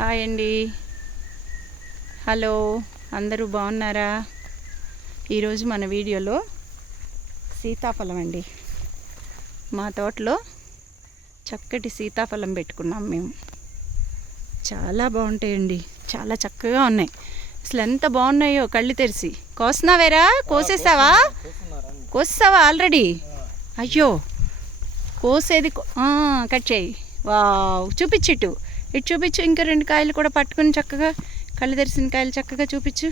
Hi అండి, hello, అందరూ బాగున్నారా? ఈరోజు మన వీడియోలో సీతాఫలం అండి. మా తోటలో చక్కటి సీతాఫలం పెట్టుకున్నాం మేము. చాలా బాగుంటాయండి, చాలా చక్కగా ఉన్నాయి. అసలు ఎంత బాగున్నాయో కళ్ళు తెరిచి. కోస్తున్నావేరా? కోసేసావా ఆల్రెడీ? అయ్యో, కోసేది కట్ చేయి. వావ్, చూపించు, ఇటు చూపించు. ఇంకా 2 కాయలు కూడా పట్టుకుని చక్కగా కళ్ళు తెరిసిన కాయలు చక్కగా చూపించు.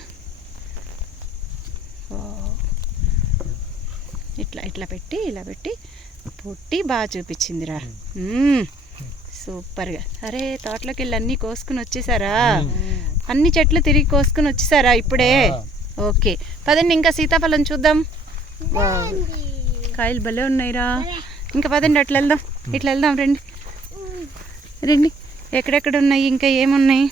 ఇట్లా పెట్టి ఇలా పెట్టి పొట్టి బాగా చూపించిందిరా. సూపర్గా. అరే, తోటలోకి వెళ్ళి అన్నీ కోసుకుని వచ్చేసారా? అన్ని చెట్లు తిరిగి కోసుకుని వచ్చేసారా ఇప్పుడే? ఓకే, పదండి ఇంకా సీతాఫలం చూద్దాం. కాయలు భలే ఉన్నాయిరా. ఇంకా పదండి అట్లా వెళ్దాం, ఇట్లా వెళ్దాం. రండి రండి. ఎక్కడెక్కడ ఉన్నాయి, ఇంకా ఏమున్నాయి?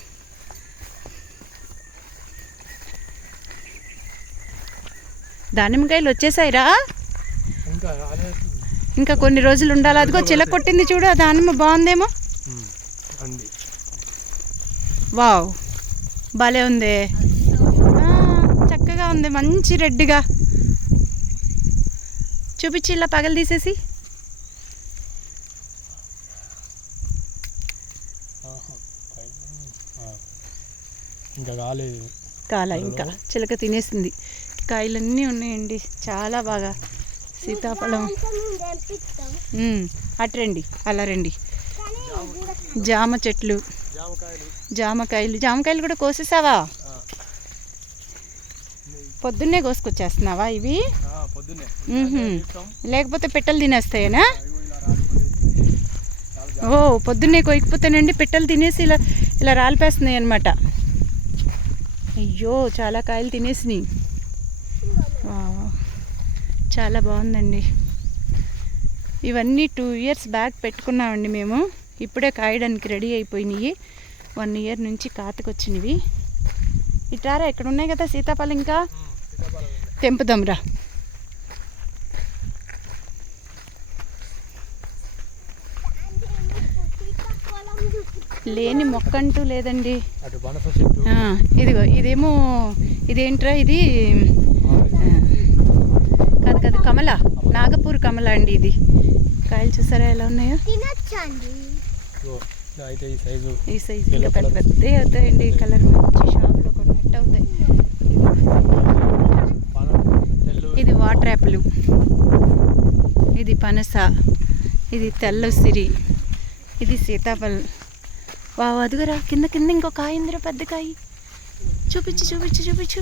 దానిమ్మకాయలు వచ్చేసాయిరా. ఇంకా కొన్ని రోజులు ఉండాలి. అదిగో చిలక కొట్టింది చూడు, ఆ దానిమ్మ బాగుందేమో. వావ్, భలే ఉంది, చక్కగా ఉంది, మంచి రెడ్గా. చూపించి ఇలా పగలు తీసేసి. కాలా, ఇంకా చిలక తినేసింది. కాయలన్నీ ఉన్నాయండి, చాలా బాగా. సీతాఫలం అటు రండి, అలా రండి. జామ చెట్లు, జామకాయలు కూడా కోసేసావా? పొద్దున్నే కోసుకొచ్చేస్తున్నావా ఇవి? లేకపోతే పిట్టలు తినేస్తాయేనా? ఓ, పొద్దున్నే కొయ్యకపోతేనండి పిట్టలు తినేసి ఇలా ఇలా రాలిపేస్తున్నాయి అన్నమాట. అయ్యో, చాలా కాయలు తినేసినాయి. చాలా బాగుందండి. ఇవన్నీ 2 ఇయర్స్ బ్యాక్ పెట్టుకున్నామండి మేము. ఇప్పుడే కాయడానికి రెడీ అయిపోయినాయి. 1 ఇయర్ నుంచి కాతకొచ్చినవి. ఇటారా, ఇక్కడ ఉన్నాయి కదా సీతాఫలం, ఇంకా తెంపుదాంరా. లేని మొక్క అంటూ లేదండి. ఇదిగో, ఇదేమో ఇదేంట్రా, ఇది కాదు కమల, నాగపూర్ కమల అండి. ఇది కాయలు చూసారా ఎలా ఉన్నాయో? ఈ సైజు ఇంకా పెద్ద పెద్ద అవుతాయండి. కలర్ మంచి షాప్లో కొన్నట్టు అవుతాయి. ఇది వాటర్ యాపిల్, ఇది పనస, ఇది తెల్లసిరి, ఇది సీతాఫలం. వావ్, అదిగోరా కింద ఇంకో కాయ ఉందిరా, పెద్ద కాయ. చూపించు.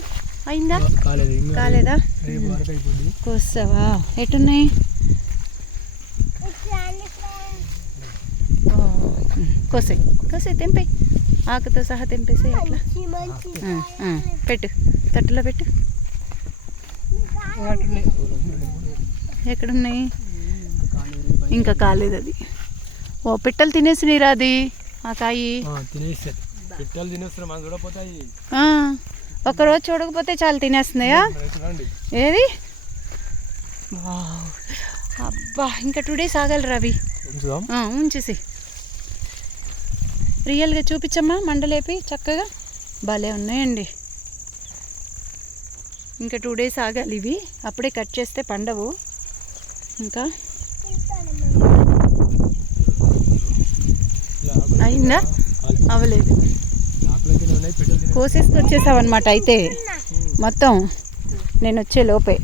అయిందా? కాలేదా? కోస్తావా? ఎటున్నాయి? కోసే తెంపే, ఆకుతో సహా తెంపేసే. అట్లా పెట్టు, తట్టులో పెట్టు. ఎక్కడున్నాయి? ఇంకా కాలేదు అది. ఓ, పిట్టలు తినేసినాయిరా అది, ఆ కాయి. ఒకరోజు చూడకపోతే చాలు తినేస్తున్నాయా? ఏది? అబ్బా, ఇంకా 2 days ఆగలరా అవి. ఉంచేసి రియల్గా చూపించమ్మా, మండలేపి చక్కగా. భలే ఉన్నాయండి. ఇంకా 2 days ఆగాలి ఇవి. అప్పుడే కట్ చేస్తే పండవు. ఇంకా అయిందా? అవ్వలేదు. కోసేసుకొచ్చేసావన్నమాట అయితే మొత్తం నేను వచ్చే లోపే.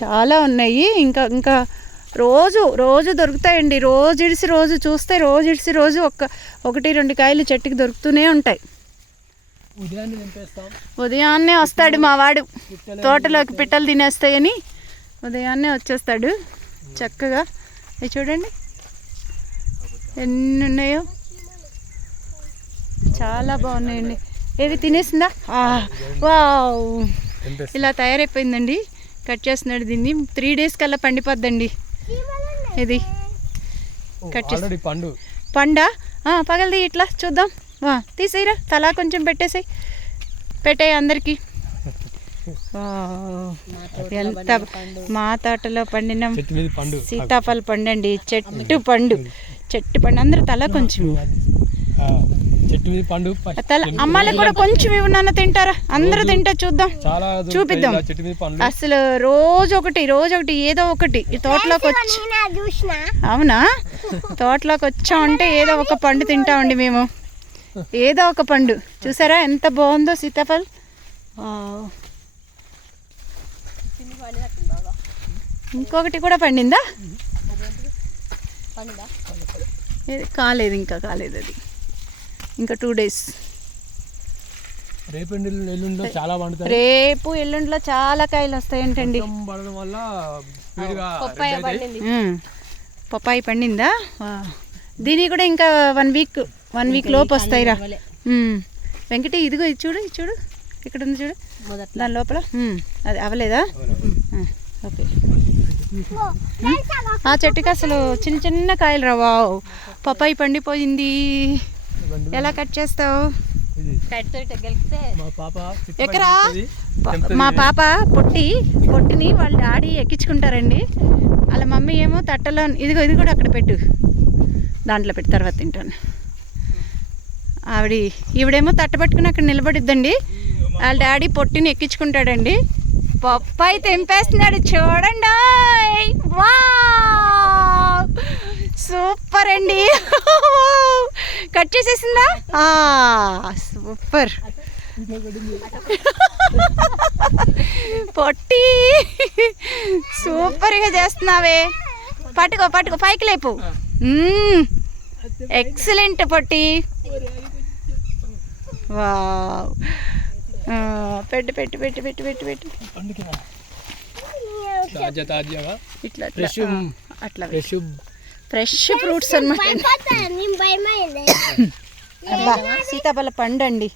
చాలా ఉన్నాయి. ఇంకా రోజు దొరుకుతాయండి. రోజు ఇడిసి రోజు చూస్తే, రోజు 1-2 కాయలు చెట్టుకి దొరుకుతూనే ఉంటాయి. ఉదయాన్నే వస్తాడు మా వాడు, తోటలోకి పిట్టలు తినేస్తాయని ఉదయాన్నే వచ్చేస్తాడు చక్కగా. ఇది చూడండి ఎన్ని ఉన్నాయో, చాలా బాగున్నాయండి. ఏవి తినేసిందా? వావ్, ఇలా తయారైపోయిందండి. కట్ చేస్తున్నాడు దీన్ని. 3 days కల్లా పండిపోద్దండి ఇది. కట్ చేసి పండా పగలది. ఇట్లా చూద్దాం. తీసేయరా, తలా కొంచెం పెట్టేయి అందరికి. ఎంత మా తోటలో పండిన సీతాఫల పండు అండి, చెట్టు పండు. చెట్టు పండు అందరూ తల కొంచెం చెట్టు మీద పండు తల అమ్మాయిలకు కూడా కొంచెం ఇవ్వు నాన్న, తింటారా? అందరూ తింటా చూద్దాం, చూపిద్దాం. అసలు రోజు ఒకటి ఏదో ఒకటి ఈ తోటలోకి వచ్చి, అవునా తోటలోకి వచ్చామంటే ఏదో ఒక పండు తింటామండి మేము, ఏదో ఒక పండు. చూసారా ఎంత బాగుందో సీతాఫల్. ఇంకొకటి కూడా పండిందా? కాలేదు, ఇంకా కాలేదు, అది ఇంకా 2 days. రేపు ఎల్లుండిలో చాలా కాయలు వస్తాయంటండి. పప్పాయి పండిందా? దీనికి కూడా ఇంకా 1 week లోపు వస్తాయిరా. వెంకటి ఇదిగో ఇది చూడు, ఇక్కడ ఉంది చూడు, దాని లోపల అది అవ్వలేదా? ఓకే. ఆ చెట్టుకి అసలు చిన్న కాయలు రావా. పప్పాయి పండిపోయింది, ఎలా కట్ చేస్తావు? ఎక్కరా? మా పాప పొట్టిని వాళ్ళ డాడీ ఎక్కించుకుంటారండి. వాళ్ళ మమ్మీ ఏమో తట్టలో, ఇది కూడా అక్కడ పెట్టు, దాంట్లో పెట్టి తర్వాత తింటాను. ఈవిడేమో తట్ట పట్టుకుని అక్కడ నిలబడిద్దండి, వాళ్ళ డాడీ పొట్టిని ఎక్కించుకుంటాడండి. పప్పాయి తెంపేస్తున్నాడు చూడండి. సూపర్ అండి, కట్ చేసేసిందా? సూపర్. పొట్టి సూపర్గా చేస్తున్నావే. పట్టుకో పైకి లేపు. ఎక్సలెంట్ పొట్టి. వావ్. పెట్టు. ఇట్లా అట్లా ఫ్రెష్ ఫ్రూట్స్ అన్నమాట. సీతాఫల పండు అండి,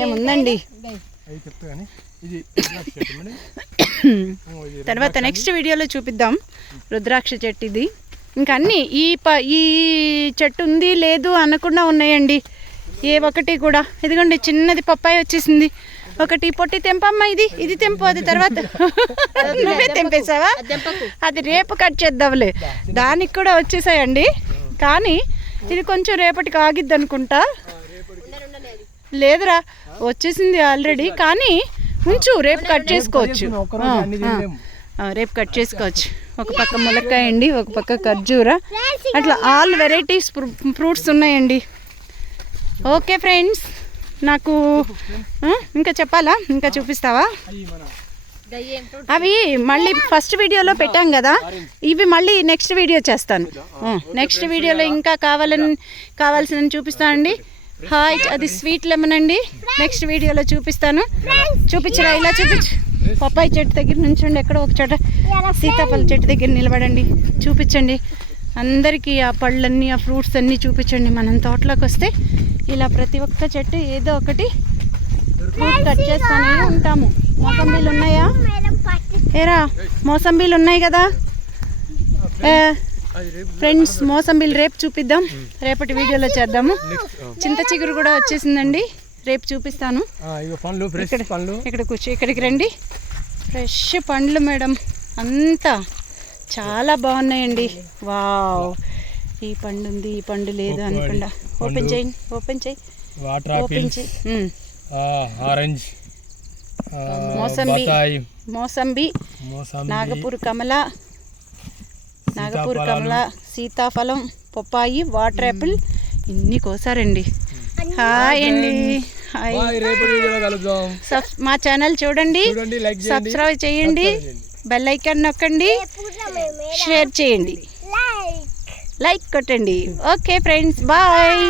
ఏముందండి. తర్వాత నెక్స్ట్ వీడియోలో చూపిద్దాం రుద్రాక్ష చెట్టు. ఇది ఇంకా అన్నీ ఈ చెట్టు ఉంది లేదు అనకుండా ఉన్నాయండి, ఏ ఒకటి కూడా. ఇదిగోండి చిన్నది పప్పాయి వచ్చేసింది ఒకటి. పొట్టి తెంపమ్మా, ఇది తెంపు, అది తర్వాత నువ్వే తెంపేసావా? అది రేపు కట్ చేద్దాంలే. దానికి కూడా వచ్చేసాయండి, కానీ ఇది కొంచెం రేపటికి ఆగిద్ది అనుకుంటా. లేదురా వచ్చేసింది ఆల్రెడీ, కానీ ఉంచు, రేపు కట్ చేసుకోవచ్చు. రేపు కట్ చేసుకోవచ్చు. ఒక పక్క ములక్కాయ అండి, ఒక పక్క ఖర్జూర, అట్లా ఆల్ వెరైటీస్ ఫ్రూట్స్ ఉన్నాయండి. ఓకే ఫ్రెండ్స్, నాకు ఇంకా చెప్పాలా? ఇంకా చూపిస్తావా? అవి మళ్ళీ ఫస్ట్ వీడియోలో పెట్టాం కదా, ఇవి మళ్ళీ నెక్స్ట్ వీడియో చేస్తాను. నెక్స్ట్ వీడియోలో ఇంకా కావాల్సిన చూపిస్తానండి. హాయ్, అది స్వీట్ లెమన్ అండి. నెక్స్ట్ వీడియోలో చూపిస్తాను. చూపించరా, ఇలా చూపించు. పప్పాయి చెట్టు దగ్గర నుంచండి, ఎక్కడో ఒక చోట సీతాఫల చెట్టు దగ్గర నిలబడండి, చూపించండి అందరికీ. ఆ పళ్ళన్నీ, ఆ ఫ్రూట్స్ అన్నీ చూపించండి. మనం తోటలోకి వస్తే ఇలా ప్రతి ఒక్క చెట్టు ఏదో ఒకటి ఫ్రూట్ కట్ చేస్తూనే ఉంటాము. మోసంబీలు ఉన్నాయా? ఏరా మోసంబీలు ఉన్నాయి కదా ఫ్రెండ్స్, మోసంబీలు రేపు చూపిద్దాం, రేపటి వీడియోలో చేద్దాము. చింత చిగురు కూడా వచ్చేసిందండి, రేపు చూపిస్తాను. ఇక్కడ కూర్చో, ఇక్కడికి రండి. ఫ్రెష్ పండ్లు మేడం, అంతా చాలా బాగున్నాయండి. వావ్, ఈ పండు ఉంది, ఈ పండు లేదు అనుకుండా. ఓపెన్ చేయి. ఆరెంజ్, మోసంబి, నాగపూర్ కమల, సీతాఫలం, పప్పాయి, వాటర్ యాపిల్, ఇన్ని కోసారండి. హాయ్ అండి, హాయ్. మా ఛానల్ చూడండి, సబ్స్క్రైబ్ చేయండి, బెల్ ఐకాన్ నొక్కండి, షేర్ చేయండి, లైక్ కొట్టండి. Okay friends, bye.